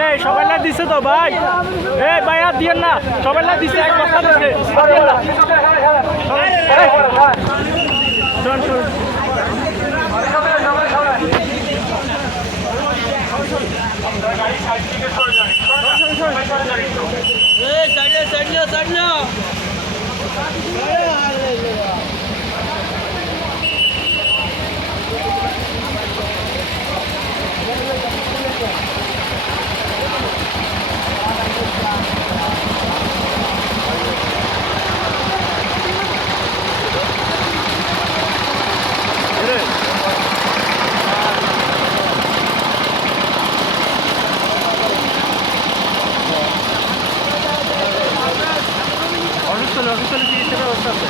এই সবাই লাইট দিছে তো ভাই, এই ভাই আর দিয়েন না, সবাই লাইট দিছে, এক বস্তা দিছে। শোন শোন অফিস চলে চিকিৎসা ব্যবস্থা আছে।